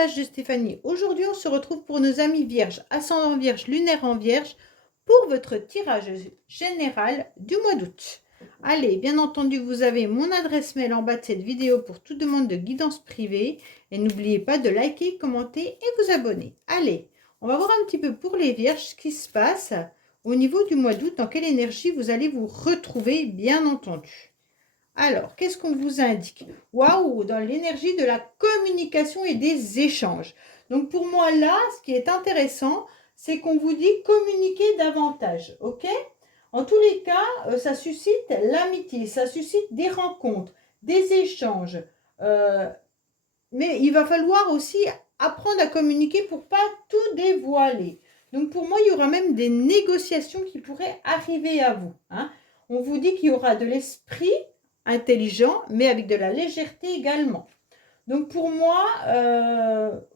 message de Stéphanie. Aujourd'hui, on se retrouve pour nos amis vierges, ascendant vierge, lunaire en vierge, pour votre tirage général du mois d'août. Allez, bien entendu, vous avez mon adresse mail en bas de cette vidéo pour toute demande de guidance privée. Et n'oubliez pas de liker, commenter et vous abonner. Allez, on va voir un petit peu pour les vierges ce qui se passe au niveau du mois d'août, dans quelle énergie vous allez vous retrouver, bien entendu. Alors, qu'est-ce qu'on vous indique? Waouh, dans l'énergie de la communication et des échanges. Donc, pour moi, là, ce qui est intéressant, c'est qu'on vous dit communiquer davantage, ok? En tous les cas, ça suscite l'amitié, ça suscite des rencontres, des échanges. Mais il va falloir aussi apprendre à communiquer pour pas tout dévoiler. Donc, pour moi, il y aura même des négociations qui pourraient arriver à vous, hein. On vous dit qu'il y aura de l'esprit intelligent, mais avec de la légèreté également. Donc pour moi,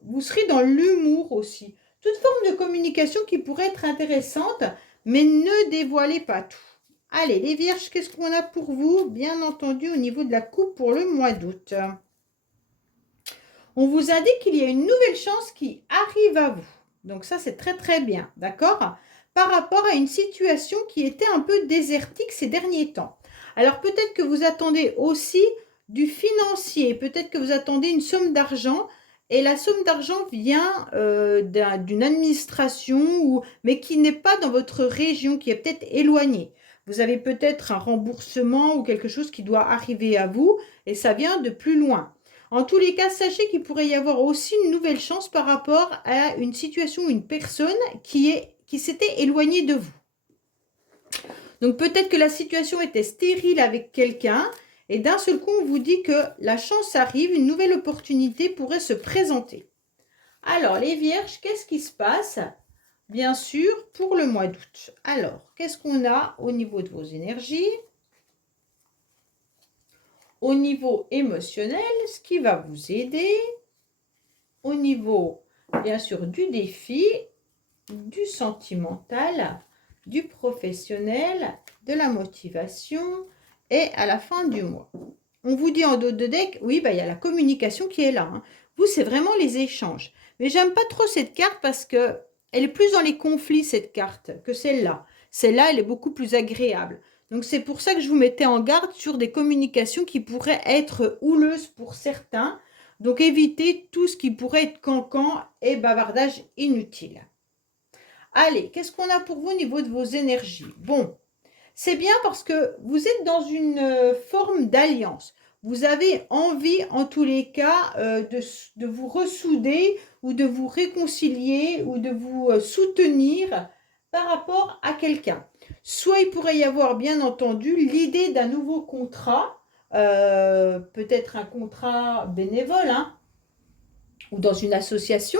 vous serez dans l'humour aussi. Toute forme de communication qui pourrait être intéressante, mais ne dévoilez pas tout. Allez, les vierges, qu'est-ce qu'on a pour vous? Bien entendu, au niveau de la coupe pour le mois d'août. On vous indique qu'il y a une nouvelle chance qui arrive à vous. Donc ça, c'est très très bien, d'accord? Par rapport à une situation qui était un peu désertique ces derniers temps. Alors peut-être que vous attendez aussi du financier, peut-être que vous attendez une somme d'argent et la somme d'argent vient d'une administration, mais qui n'est pas dans votre région, qui est peut-être éloignée. Vous avez peut-être un remboursement ou quelque chose qui doit arriver à vous et ça vient de plus loin. En tous les cas, sachez qu'il pourrait y avoir aussi une nouvelle chance par rapport à une situation, une personne qui s'était éloignée de vous. Donc peut-être que la situation était stérile avec quelqu'un et d'un seul coup, on vous dit que la chance arrive, une nouvelle opportunité pourrait se présenter. Alors, les vierges, qu'est-ce qui se passe? Bien sûr, pour le mois d'août. Alors, qu'est-ce qu'on a au niveau de vos énergies? Au niveau émotionnel, ce qui va vous aider. Au niveau, bien sûr, du défi, du sentimental, du professionnel, de la motivation et à la fin du mois. On vous dit en dos de deck, oui, il y a la communication qui est là, hein. Vous, c'est vraiment les échanges. Mais j'aime pas trop cette carte parce que elle est plus dans les conflits, cette carte, que celle-là. Celle-là, elle est beaucoup plus agréable. Donc, c'est pour ça que je vous mettais en garde sur des communications qui pourraient être houleuses pour certains. Donc, évitez tout ce qui pourrait être cancan et bavardage inutile. Allez, qu'est-ce qu'on a pour vous au niveau de vos énergies? Bon, c'est bien parce que vous êtes dans une forme d'alliance. Vous avez envie, en tous les cas, de vous ressouder ou de vous réconcilier ou de vous soutenir par rapport à quelqu'un. Soit il pourrait y avoir, bien entendu, l'idée d'un nouveau contrat, peut-être un contrat bénévole, hein, ou dans une association.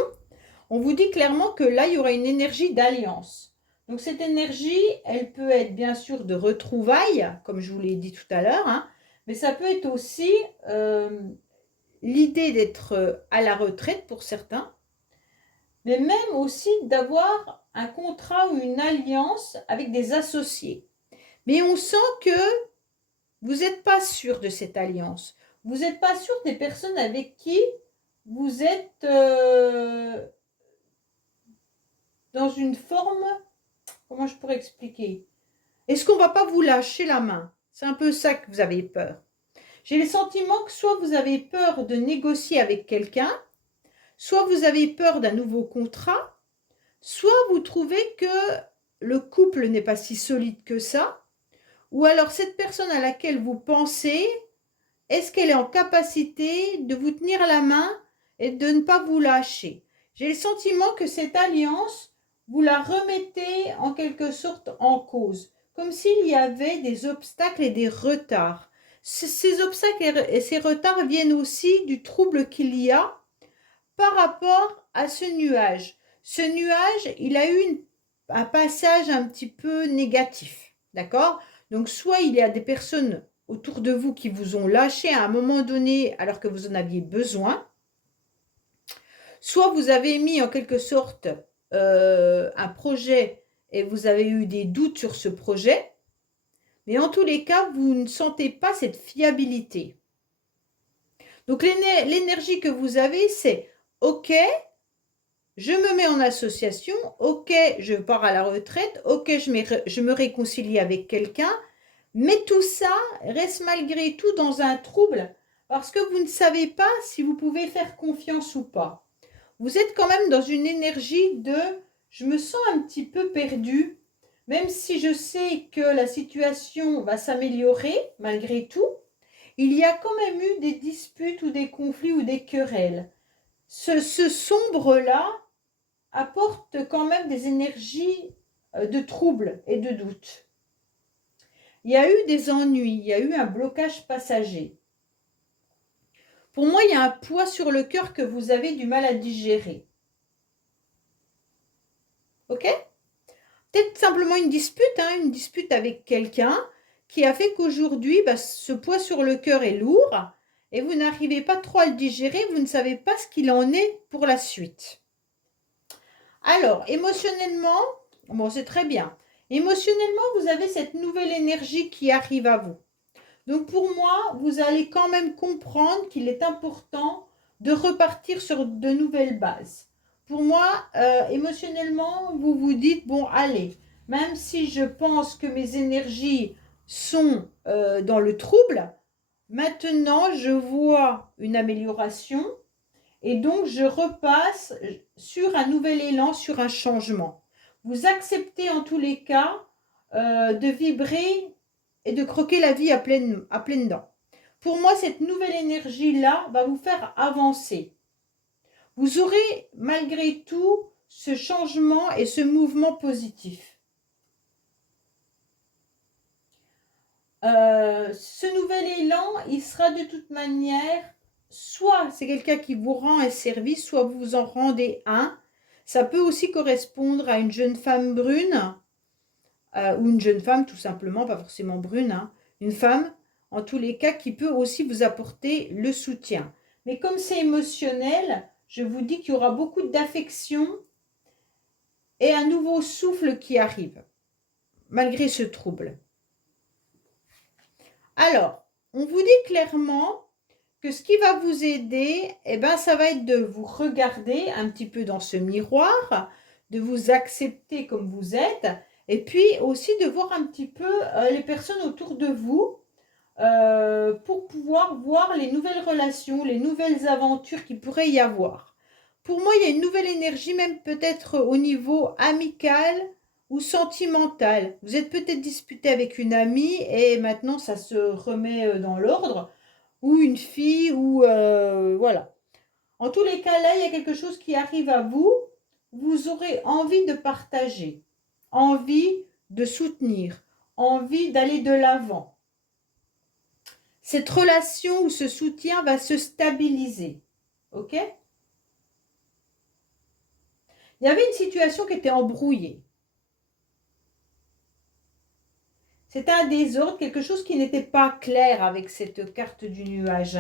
On vous dit clairement que là, il y aura une énergie d'alliance. Donc cette énergie, elle peut être bien sûr de retrouvailles, comme je vous l'ai dit tout à l'heure, hein, mais ça peut être aussi l'idée d'être à la retraite pour certains, mais même aussi d'avoir un contrat ou une alliance avec des associés. Mais on sent que vous n'êtes pas sûr de cette alliance. Vous n'êtes pas sûr des personnes avec qui vous êtes dans une forme, comment je pourrais expliquer? Est-ce qu'on ne va pas vous lâcher la main? C'est un peu ça que vous avez peur. J'ai le sentiment que soit vous avez peur de négocier avec quelqu'un, soit vous avez peur d'un nouveau contrat, soit vous trouvez que le couple n'est pas si solide que ça, ou alors cette personne à laquelle vous pensez, est-ce qu'elle est en capacité de vous tenir la main et de ne pas vous lâcher? J'ai le sentiment que cette alliance, vous la remettez en quelque sorte en cause, comme s'il y avait des obstacles et des retards. Ces obstacles et ces retards viennent aussi du trouble qu'il y a par rapport à ce nuage. Ce nuage, il a eu un passage un petit peu négatif, d'accord? Donc, soit il y a des personnes autour de vous qui vous ont lâché à un moment donné alors que vous en aviez besoin, soit vous avez mis en quelque sorte un projet et vous avez eu des doutes sur ce projet, mais en tous les cas, vous ne sentez pas cette fiabilité. Donc l'énergie que vous avez, c'est « ok, je me mets en association, ok, je pars à la retraite, ok, je me réconcilie avec quelqu'un, mais tout ça reste malgré tout dans un trouble parce que vous ne savez pas si vous pouvez faire confiance ou pas. Vous êtes quand même dans une énergie de « je me sens un petit peu perdu », même si je sais que la situation va s'améliorer malgré tout, il y a quand même eu des disputes ou des conflits ou des querelles. Ce sombre-là apporte quand même des énergies de trouble et de doute. Il y a eu des ennuis, il y a eu un blocage passager. Pour moi, il y a un poids sur le cœur que vous avez du mal à digérer. Ok? Peut-être simplement une dispute avec quelqu'un qui a fait qu'aujourd'hui, ce poids sur le cœur est lourd et vous n'arrivez pas trop à le digérer, vous ne savez pas ce qu'il en est pour la suite. Alors, émotionnellement, bon, c'est très bien. Émotionnellement, vous avez cette nouvelle énergie qui arrive à vous. Donc, pour moi, vous allez quand même comprendre qu'il est important de repartir sur de nouvelles bases. Pour moi, émotionnellement, vous vous dites, bon, allez, même si je pense que mes énergies sont dans le trouble, maintenant, je vois une amélioration et donc je repasse sur un nouvel élan, sur un changement. Vous acceptez en tous les cas de vibrer et de croquer la vie à pleines dents. Pour moi, cette nouvelle énergie-là va vous faire avancer. Vous aurez malgré tout ce changement et ce mouvement positif. Ce nouvel élan, il sera de toute manière, soit c'est quelqu'un qui vous rend un service, soit vous en rendez un. Ça peut aussi correspondre à une jeune femme brune, ou une jeune femme tout simplement, pas forcément brune, une femme en tous les cas qui peut aussi vous apporter le soutien. Mais comme c'est émotionnel, je vous dis qu'il y aura beaucoup d'affection et un nouveau souffle qui arrive, malgré ce trouble. Alors, on vous dit clairement que ce qui va vous aider, ça va être de vous regarder un petit peu dans ce miroir, de vous accepter comme vous êtes, et puis aussi de voir un petit peu les personnes autour de vous pour pouvoir voir les nouvelles relations, les nouvelles aventures qu'il pourrait y avoir. Pour moi, il y a une nouvelle énergie, même peut-être au niveau amical ou sentimental. Vous êtes peut-être disputé avec une amie et maintenant ça se remet dans l'ordre, ou une fille, ou voilà. En tous les cas, là, il y a quelque chose qui arrive à vous. Vous aurez envie de partager, envie de soutenir, envie d'aller de l'avant. Cette relation ou ce soutien va se stabiliser. Ok? Il y avait une situation qui était embrouillée. C'était un désordre, quelque chose qui n'était pas clair avec cette carte du nuage,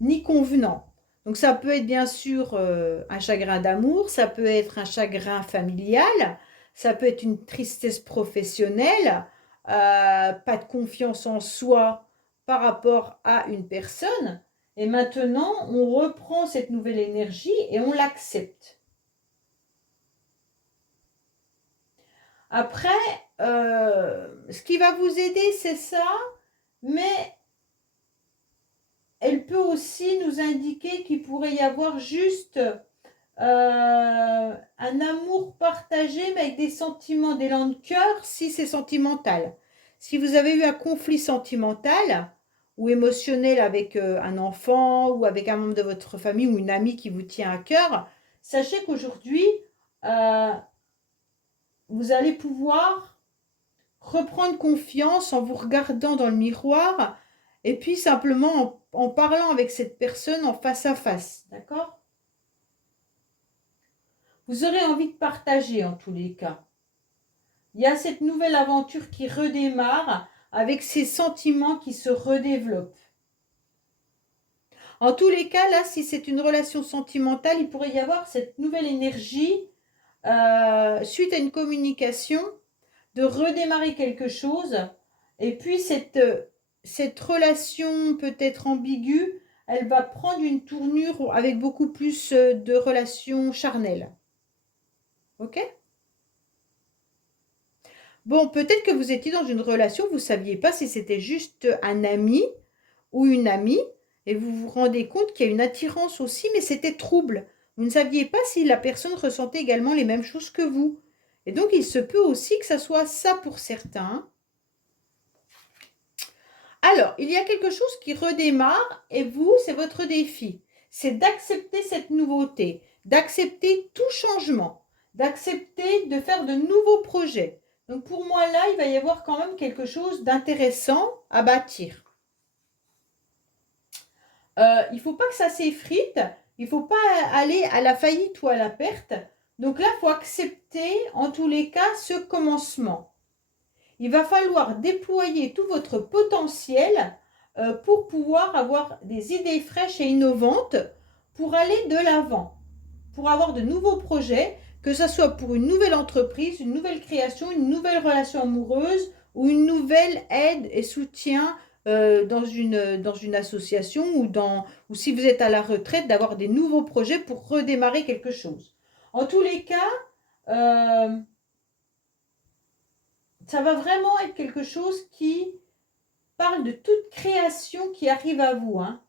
ni convenant. Donc ça peut être bien sûr un chagrin d'amour, ça peut être un chagrin familial, ça peut être une tristesse professionnelle, pas de confiance en soi par rapport à une personne. Et maintenant, on reprend cette nouvelle énergie et on l'accepte. Après, ce qui va vous aider, c'est ça, mais elle peut aussi nous indiquer qu'il pourrait y avoir juste un amour partagé, mais avec des sentiments, d'élan de cœur, si c'est sentimental. Si vous avez eu un conflit sentimental ou émotionnel avec un enfant ou avec un membre de votre famille ou une amie qui vous tient à cœur, sachez qu'aujourd'hui, vous allez pouvoir reprendre confiance en vous regardant dans le miroir et puis simplement en parlant avec cette personne en face à face, d'accord? Vous aurez envie de partager en tous les cas. Il y a cette nouvelle aventure qui redémarre avec ces sentiments qui se redéveloppent. En tous les cas, là, si c'est une relation sentimentale, il pourrait y avoir cette nouvelle énergie suite à une communication, de redémarrer quelque chose. Et puis cette relation peut-être ambiguë elle va prendre une tournure avec beaucoup plus de relations charnelles. Ok? Bon, peut-être que vous étiez dans une relation, vous ne saviez pas si c'était juste un ami ou une amie, et vous vous rendez compte qu'il y a une attirance aussi, mais c'était trouble. Vous ne saviez pas si la personne ressentait également les mêmes choses que vous. Et donc, il se peut aussi que ça soit ça pour certains. Alors, il y a quelque chose qui redémarre, et vous, c'est votre défi. C'est d'accepter cette nouveauté, d'accepter tout changement, d'accepter de faire de nouveaux projets. Donc, pour moi, là, il va y avoir quand même quelque chose d'intéressant à bâtir. Il ne faut pas que ça s'effrite, il ne faut pas aller à la faillite ou à la perte. Donc là, il faut accepter en tous les cas ce commencement. Il va falloir déployer tout votre potentiel pour pouvoir avoir des idées fraîches et innovantes pour aller de l'avant, pour avoir de nouveaux projets, que ce soit pour une nouvelle entreprise, une nouvelle création, une nouvelle relation amoureuse ou une nouvelle aide et soutien dans une association ou si vous êtes à la retraite, d'avoir des nouveaux projets pour redémarrer quelque chose. En tous les cas, ça va vraiment être quelque chose qui parle de toute création qui arrive à vous. Hein.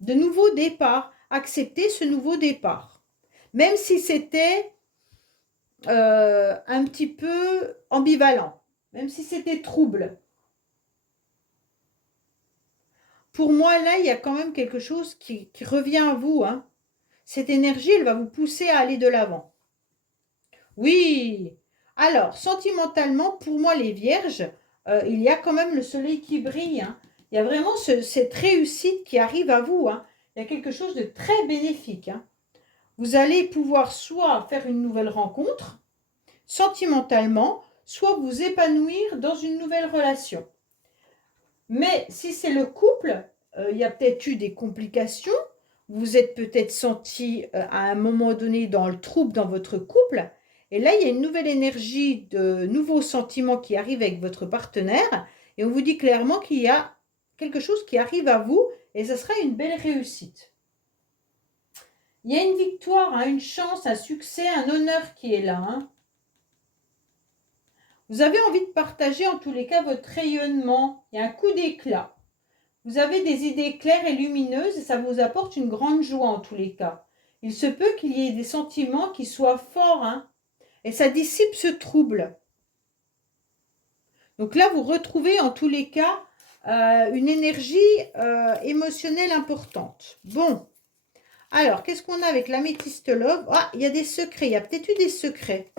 De nouveaux départs. Acceptez ce nouveau départ. Même si c'était un petit peu ambivalent. Même si c'était trouble. Pour moi, là, il y a quand même quelque chose qui revient à vous. Hein. Cette énergie, elle va vous pousser à aller de l'avant. Oui. Alors, sentimentalement, pour moi, les vierges, il y a quand même le soleil qui brille. Hein. Il y a vraiment cette réussite qui arrive à vous. Hein. Il y a quelque chose de très bénéfique. Hein. Vous allez pouvoir soit faire une nouvelle rencontre, sentimentalement, soit vous épanouir dans une nouvelle relation. Mais si c'est le couple, il y a peut-être eu des complications. Vous êtes peut-être senti à un moment donné dans le trouble dans votre couple. Et là, il y a une nouvelle énergie de nouveaux sentiments qui arrivent avec votre partenaire. Et on vous dit clairement qu'il y a quelque chose qui arrive à vous et ce sera une belle réussite. Il y a une victoire, hein, une chance, un succès, un honneur qui est là. Hein. Vous avez envie de partager en tous les cas votre rayonnement. Il y a un coup d'éclat. Vous avez des idées claires et lumineuses et ça vous apporte une grande joie en tous les cas. Il se peut qu'il y ait des sentiments qui soient forts, hein, et ça dissipe ce trouble. Donc là, vous retrouvez en tous les cas une énergie émotionnelle importante. Bon, alors, qu'est-ce qu'on a avec l'améthyste love? Ah, il y a des secrets, il y a peut-être eu des secrets.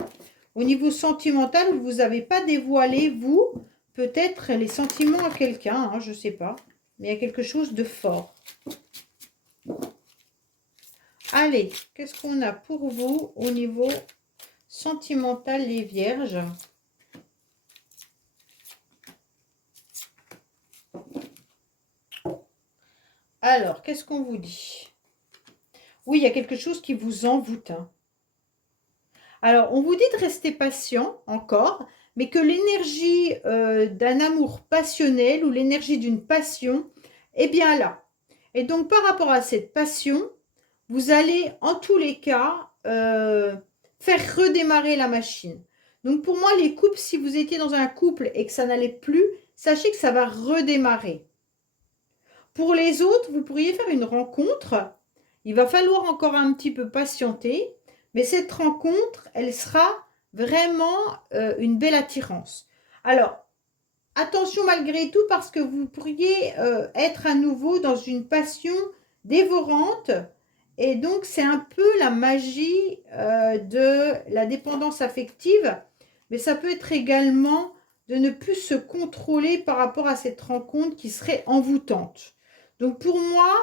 Au niveau sentimental, vous n'avez pas dévoilé, vous, peut-être les sentiments à quelqu'un, hein, je ne sais pas. Mais il y a quelque chose de fort. Allez, qu'est-ce qu'on a pour vous au niveau sentimental, les vierges? Alors, qu'est-ce qu'on vous dit? Oui, il y a quelque chose qui vous envoûte. Hein. Alors, on vous dit de rester patient encore, mais que l'énergie d'un amour passionnel ou l'énergie d'une passion est bien là. Et donc, par rapport à cette passion, vous allez en tous les cas faire redémarrer la machine. Donc, pour moi, les couples, si vous étiez dans un couple et que ça n'allait plus, sachez que ça va redémarrer. Pour les autres, vous pourriez faire une rencontre. Il va falloir encore un petit peu patienter. Mais cette rencontre, elle sera vraiment une belle attirance. Alors, attention malgré tout parce que vous pourriez être à nouveau dans une passion dévorante. Et donc, c'est un peu la magie de la dépendance affective. Mais ça peut être également de ne plus se contrôler par rapport à cette rencontre qui serait envoûtante. Donc, pour moi,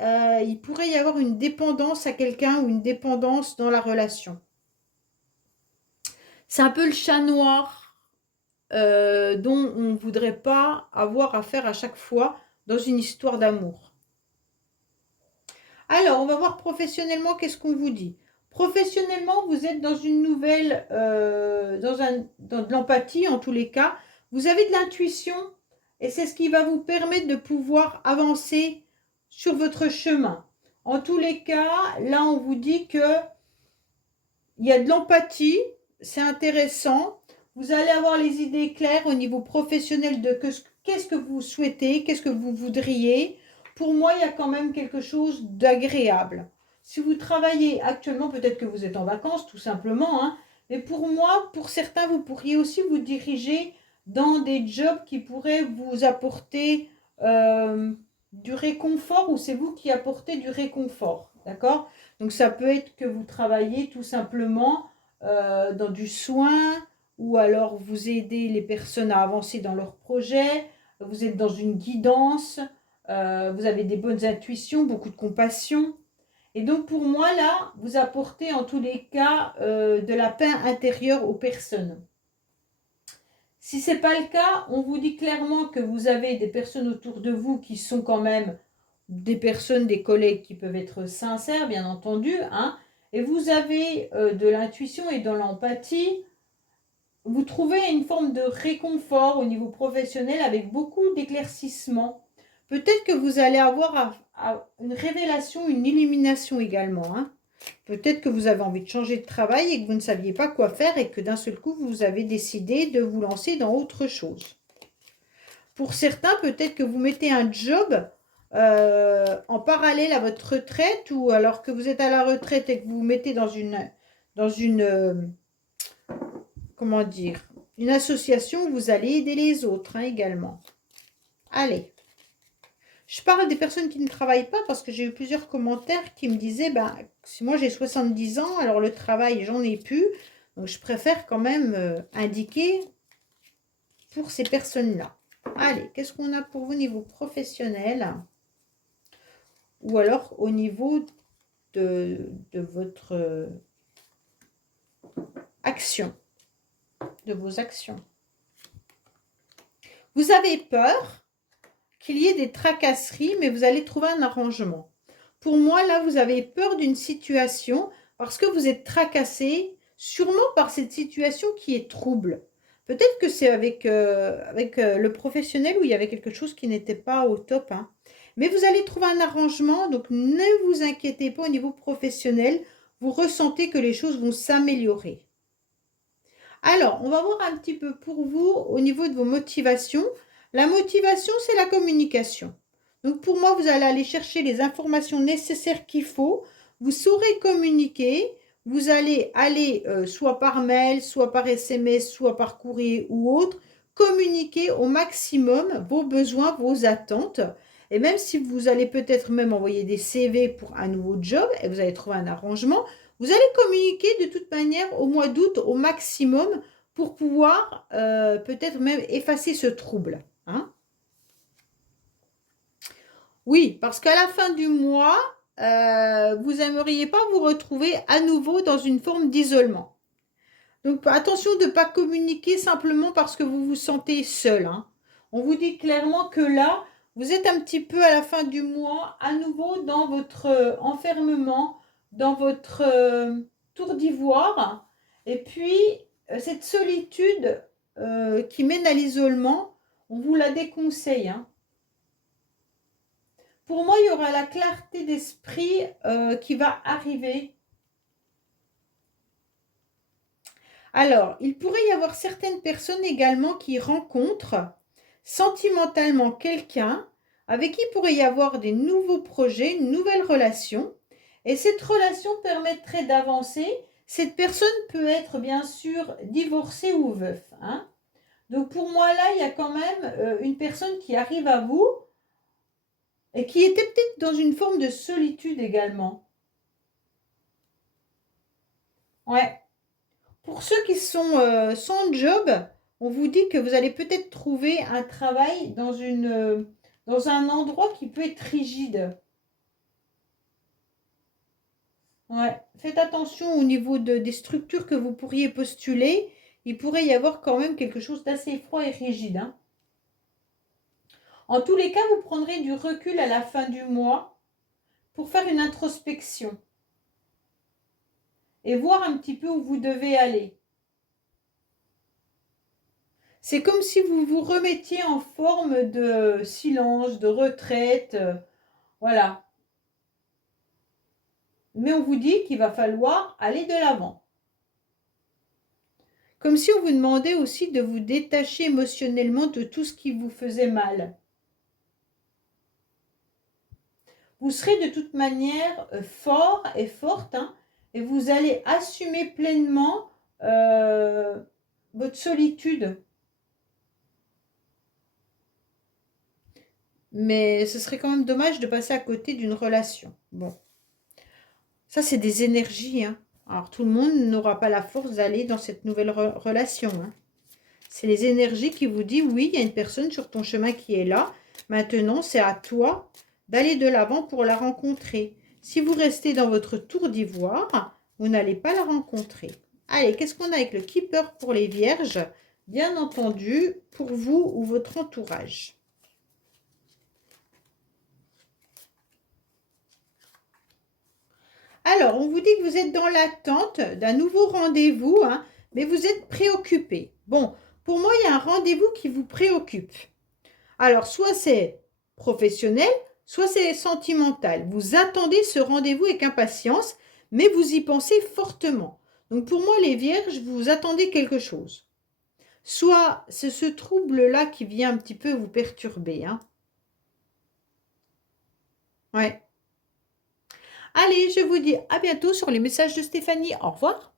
il pourrait y avoir une dépendance à quelqu'un ou une dépendance dans la relation. C'est un peu le chat noir dont on ne voudrait pas avoir affaire à chaque fois dans une histoire d'amour. Alors, on va voir professionnellement qu'est-ce qu'on vous dit. Professionnellement, vous êtes dans une nouvelle, dans de l'empathie en tous les cas. Vous avez de l'intuition et c'est ce qui va vous permettre de pouvoir avancer sur votre chemin. En tous les cas, là, on vous dit que il y a de l'empathie, c'est intéressant. Vous allez avoir les idées claires au niveau professionnel de qu'est-ce que vous souhaitez, qu'est-ce que vous voudriez. Pour moi, il y a quand même quelque chose d'agréable. Si vous travaillez actuellement, peut-être que vous êtes en vacances, tout simplement, hein, mais pour moi, pour certains, vous pourriez aussi vous diriger dans des jobs qui pourraient vous apporter du réconfort, ou c'est vous qui apportez du réconfort, d'accord? Donc ça peut être que vous travaillez tout simplement dans du soin, ou alors vous aidez les personnes à avancer dans leurs projets, vous êtes dans une guidance, vous avez des bonnes intuitions, beaucoup de compassion. Et donc pour moi là, vous apportez en tous les cas de la paix intérieure aux personnes. Si ce n'est pas le cas, on vous dit clairement que vous avez des personnes autour de vous qui sont quand même des personnes, des collègues qui peuvent être sincères, bien entendu, hein, et vous avez de l'intuition et de l'empathie. Vous trouvez une forme de réconfort au niveau professionnel avec beaucoup d'éclaircissement. Peut-être que vous allez avoir une révélation, une illumination également, hein. Peut-être que vous avez envie de changer de travail et que vous ne saviez pas quoi faire et que d'un seul coup, vous avez décidé de vous lancer dans autre chose. Pour certains, peut-être que vous mettez un job en parallèle à votre retraite, ou alors que vous êtes à la retraite et que vous vous mettez dans une comment dire, une association où vous allez aider les autres, hein, également. Allez. Je parle des personnes qui ne travaillent pas parce que j'ai eu plusieurs commentaires qui me disaient, ben, si moi j'ai 70 ans, alors le travail, j'en ai plus. Donc je préfère quand même indiquer pour ces personnes-là. Allez, qu'est-ce qu'on a pour vous au niveau professionnel? Ou alors au niveau de votre action, de vos actions. Vous avez peur qu'il y ait des tracasseries, mais vous allez trouver un arrangement. Pour moi, là, vous avez peur d'une situation parce que vous êtes tracassé, sûrement par cette situation qui est trouble. Peut-être que c'est avec le professionnel où il y avait quelque chose qui n'était pas au top, hein. Mais vous allez trouver un arrangement, donc ne vous inquiétez pas au niveau professionnel. Vous ressentez que les choses vont s'améliorer. Alors, on va voir un petit peu pour vous au niveau de vos motivations. La motivation, c'est la communication. Donc, pour moi, vous allez aller chercher les informations nécessaires qu'il faut. Vous saurez communiquer. Vous allez aller soit par mail, soit par SMS, soit par courrier ou autre, communiquer au maximum vos besoins, vos attentes. Et même si vous allez peut-être même envoyer des CV pour un nouveau job et vous allez trouver un arrangement, vous allez communiquer de toute manière au mois d'août au maximum pour pouvoir peut-être même effacer ce trouble, hein. Oui, parce qu'à la fin du mois, vous n'aimeriez pas vous retrouver à nouveau dans une forme d'isolement. Donc attention de ne pas communiquer simplement parce que vous vous sentez seul, hein. On vous dit clairement que là, vous êtes un petit peu à la fin du mois à nouveau dans votre enfermement, dans votre tour d'ivoire. Et puis, cette solitude qui mène à l'isolement, on vous la déconseille, hein. Pour moi, il y aura la clarté d'esprit qui va arriver. Alors, il pourrait y avoir certaines personnes également qui rencontrent sentimentalement quelqu'un avec qui il pourrait y avoir des nouveaux projets, une nouvelle relation. Et cette relation permettrait d'avancer. Cette personne peut être bien sûr divorcée ou veuf, hein. Donc pour moi là, il y a quand même une personne qui arrive à vous et qui était peut-être dans une forme de solitude également. Ouais. Pour ceux qui sont sans job, on vous dit que vous allez peut-être trouver un travail dans un endroit qui peut être rigide. Ouais. Faites attention au niveau des structures que vous pourriez postuler. Il pourrait y avoir quand même quelque chose d'assez froid et rigide, hein. En tous les cas, vous prendrez du recul à la fin du mois pour faire une introspection et voir un petit peu où vous devez aller. C'est comme si vous vous remettiez en forme de silence, de retraite, Voilà. Mais on vous dit qu'il va falloir aller de l'avant. Comme si on vous demandait aussi de vous détacher émotionnellement de tout ce qui vous faisait mal. Vous serez de toute manière fort et forte, hein, et vous allez assumer pleinement votre solitude. Mais ce serait quand même dommage de passer à côté d'une relation. Bon, ça c'est des énergies, hein. Alors tout le monde n'aura pas la force d'aller dans cette nouvelle relation, hein. C'est les énergies qui vous disent, oui, il y a une personne sur ton chemin qui est là. Maintenant, c'est à toi d'aller de l'avant pour la rencontrer. Si vous restez dans votre tour d'ivoire, vous n'allez pas la rencontrer. Allez, qu'est-ce qu'on a avec le Keeper pour les vierges? Bien entendu, pour vous ou votre entourage. Alors, on vous dit que vous êtes dans l'attente d'un nouveau rendez-vous, hein, mais vous êtes préoccupé. Bon, pour moi, il y a un rendez-vous qui vous préoccupe. Alors, soit c'est professionnel, soit c'est sentimental. Vous attendez ce rendez-vous avec impatience, mais vous y pensez fortement. Donc, pour moi, les vierges, vous attendez quelque chose. Soit c'est ce trouble-là qui vient un petit peu vous perturber, hein. Ouais. Allez, je vous dis à bientôt sur les messages de Stéphanie. Au revoir.